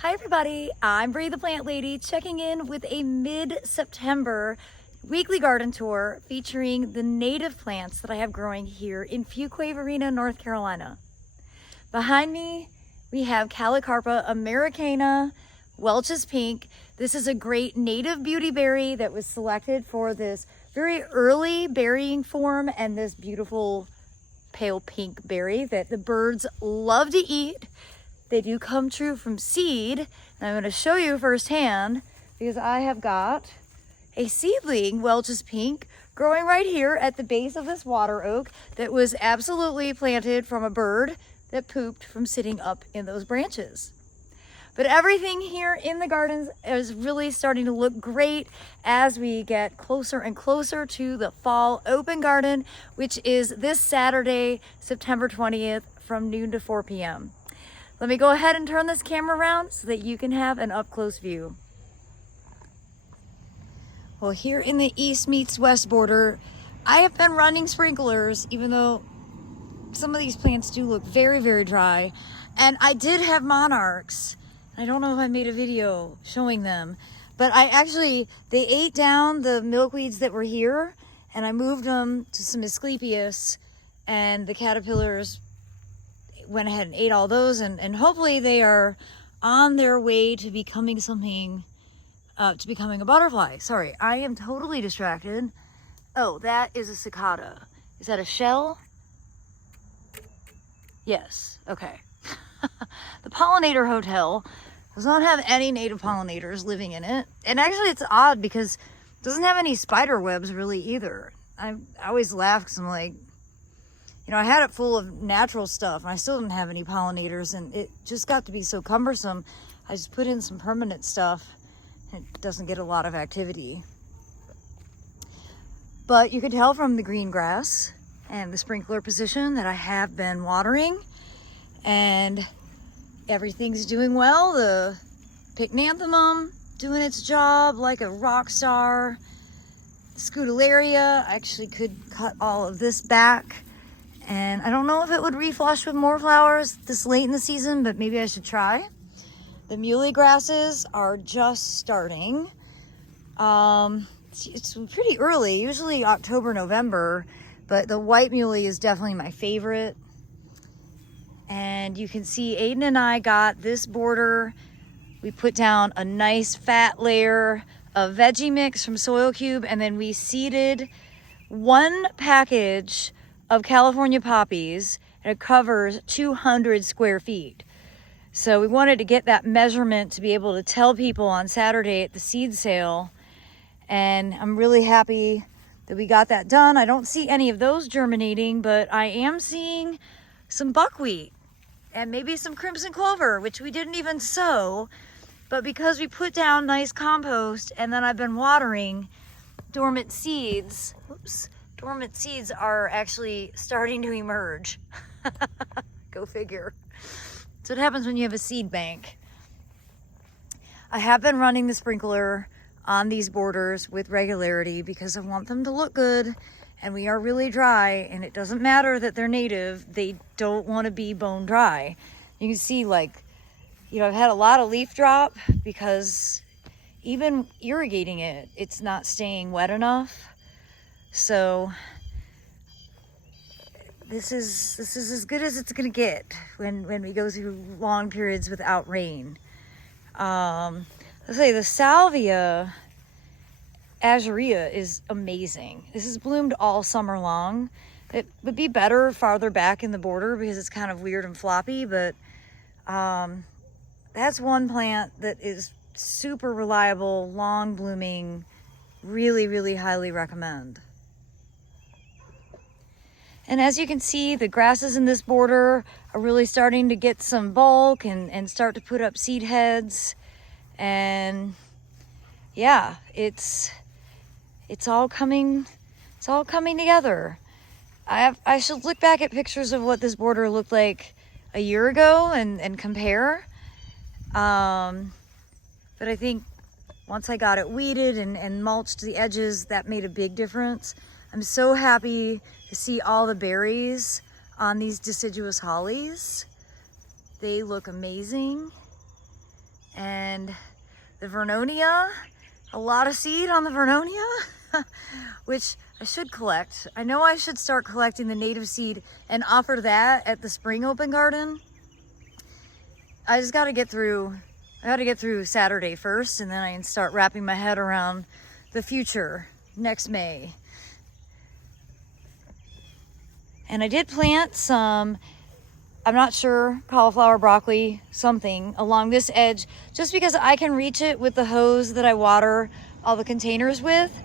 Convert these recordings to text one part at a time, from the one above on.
Hi everybody, I'm Brie the Plant Lady checking in with a mid-September weekly garden tour featuring the native plants that I have growing here in Fuquay-Varina, North Carolina. Behind me, we have Calicarpa americana, Welch's Pink. This is a great native beauty berry that was selected for this very early berrying form and this beautiful pale pink berry that the birds love to eat. They do come true from seed, and I'm going to show you firsthand because I have got a seedling Welch's Pink growing right here at the base of this water oak that was absolutely planted from a bird that pooped from sitting up in those branches. But everything here in the gardens is really starting to look great as we get closer and closer to the fall open garden, which is this Saturday, September 20th from noon to 4 p.m. Let me go ahead and turn this camera around so that you can have an up-close view. Well, here in the east meets west border, I have been running sprinklers, even though some of these plants do look very, very dry. And I did have monarchs. I don't know if I made a video showing them, but they ate down the milkweeds that were here, and I moved them to some Asclepias, and the caterpillars went ahead and ate all those, and hopefully they are on their way to becoming something, to becoming a butterfly. Sorry, I am totally distracted. Oh, that is a cicada. Is that a shell? Yes, okay. The pollinator hotel does not have any native pollinators living in it. And actually it's odd because it doesn't have any spider webs really either. I always laugh because I'm like, you know, I had it full of natural stuff and I still didn't have any pollinators, and it just got to be so cumbersome. I just put in some permanent stuff and it doesn't get a lot of activity. But you can tell from the green grass and the sprinkler position that I have been watering, and everything's doing well. The pycnanthemum doing its job like a rock star. The scutellaria, I actually could cut all of this back. And I don't know if it would reflush with more flowers this late in the season, but maybe I should try. The muhly grasses are just starting. It's pretty early, usually October, November, but the white muhly is definitely my favorite. And you can see Aiden and I got this border. We put down a nice fat layer of veggie mix from Soil Cube, and then we seeded one package of California poppies, and it covers 200 square feet. So we wanted to get that measurement to be able to tell people on Saturday at the seed sale, and I'm really happy that we got that done. I don't see any of those germinating, but I am seeing some buckwheat and maybe some crimson clover, which we didn't even sow, but because we put down nice compost and then I've been watering, dormant seeds are actually starting to emerge. Go figure. That's what happens when you have a seed bank. I have been running the sprinkler on these borders with regularity because I want them to look good, and we are really dry, and it doesn't matter that they're native. They don't want to be bone dry. You can see, like, you know, I've had a lot of leaf drop because even irrigating it, it's not staying wet enough. So this is as good as it's gonna get when we go through long periods without rain. Let's say the salvia azurea is amazing. This is bloomed all summer long. It would be better farther back in the border because it's kind of weird and floppy, but that's one plant that is super reliable, long blooming, really, really highly recommend. And as you can see, the grasses in this border are really starting to get some bulk and start to put up seed heads. And yeah, it's all coming together. I should look back at pictures of what this border looked like a year ago and compare. But I think once I got it weeded and mulched the edges, that made a big difference. I'm so happy to see all the berries on these deciduous hollies. They look amazing. the Vernonia, a lot of seed on the Vernonia, which I should collect. I know I should start collecting the native seed and offer that at the spring open garden. I just got to get through, Saturday first, and then I can start wrapping my head around the future next May. And I did plant some, I'm not sure, cauliflower, broccoli, something along this edge, just because I can reach it with the hose that I water all the containers with,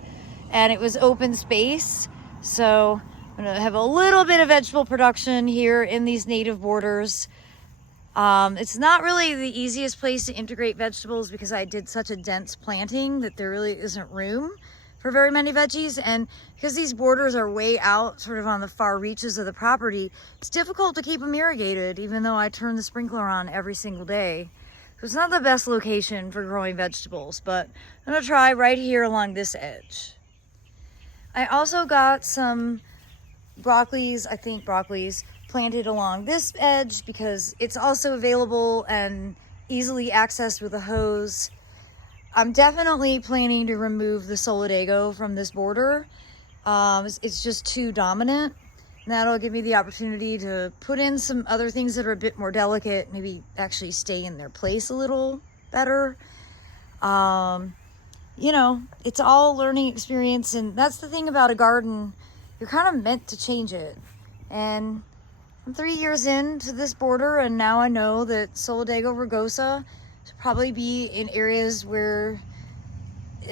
and it was open space. So I'm gonna have a little bit of vegetable production here in these native borders. It's not really the easiest place to integrate vegetables because I did such a dense planting that there really isn't room for very many veggies, and because these borders are way out sort of on the far reaches of the property, it's difficult to keep them irrigated even though I turn the sprinkler on every single day. So it's not the best location for growing vegetables, but I'm gonna try right here along this edge. I also got some broccolis, I think broccolis, planted along this edge because it's also available and easily accessed with a hose. I'm definitely planning to remove the Solidago from this border. It's just too dominant. And that'll give me the opportunity to put in some other things that are a bit more delicate, maybe actually stay in their place a little better. You know, it's all learning experience, and that's the thing about a garden. You're kind of meant to change it. And I'm 3 years into this border, and now I know that Solidago rugosa should probably be in areas where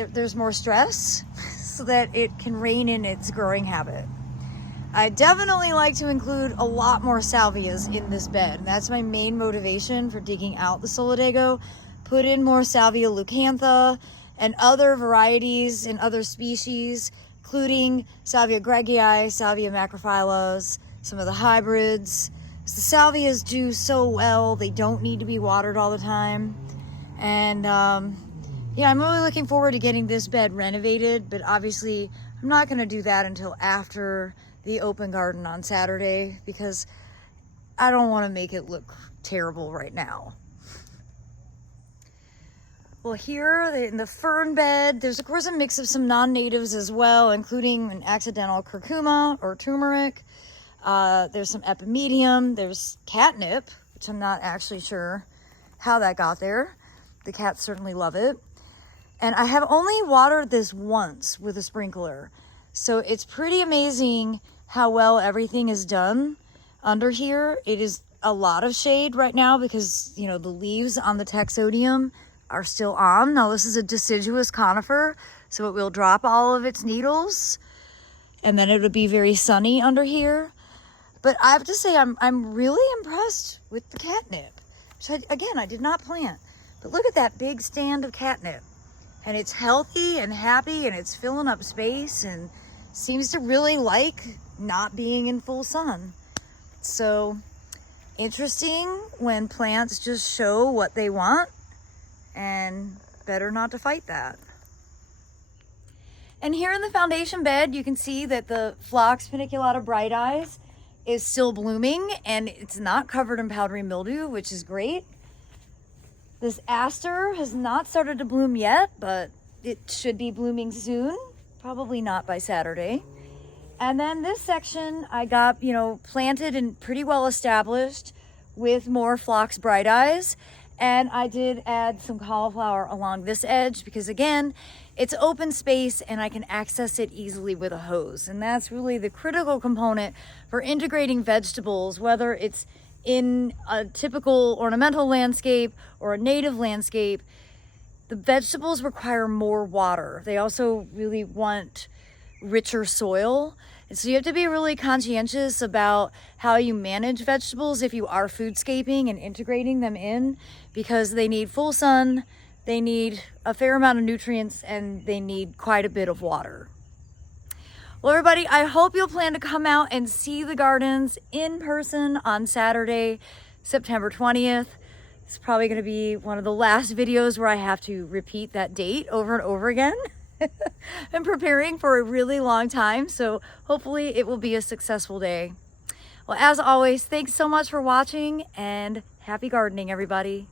there's more stress so that it can rein in its growing habit. I definitely like to include a lot more salvias in this bed. That's my main motivation for digging out the Solidago. Put in more Salvia leucantha and other varieties and other species, including Salvia gregii, Salvia macrophylla, some of the hybrids. The salvias do so well, they don't need to be watered all the time. And yeah, I'm really looking forward to getting this bed renovated, but obviously I'm not gonna do that until after the open garden on Saturday because I don't wanna make it look terrible right now. Well, here in the fern bed, there's of course a mix of some non-natives as well, including an accidental curcuma or turmeric. There's some epimedium, there's catnip, which I'm not actually sure how that got there. The cats certainly love it. And I have only watered this once with a sprinkler. So it's pretty amazing how well everything is done under here. It is a lot of shade right now because, you know, the leaves on the taxodium are still on. Now this is a deciduous conifer, so it will drop all of its needles and then it would be very sunny under here. But I have to say, I'm really impressed with the catnip. So again, I did not plant, but look at that big stand of catnip. And it's healthy and happy and it's filling up space and seems to really like not being in full sun. So interesting when plants just show what they want, and better not to fight that. And here in the foundation bed, you can see that the Phlox paniculata bright eyes is still blooming and it's not covered in powdery mildew, which is great. This aster has not started to bloom yet, but it should be blooming soon. Probably not by Saturday. And then this section I got, you know, planted and pretty well established with more Phlox bright eyes. And I did add some cauliflower along this edge because again, it's open space and I can access it easily with a hose. And that's really the critical component for integrating vegetables, whether it's in a typical ornamental landscape or a native landscape. The vegetables require more water. They also really want richer soil. And so you have to be really conscientious about how you manage vegetables if you are foodscaping and integrating them in, because they need full sun, they need a fair amount of nutrients, and they need quite a bit of water. Well, everybody, I hope you'll plan to come out and see the gardens in person on Saturday, September 20th. It's probably going to be one of the last videos where I have to repeat that date over and over again. I'm preparing for a really long time, so hopefully it will be a successful day. Well, as always, thanks so much for watching and happy gardening, everybody.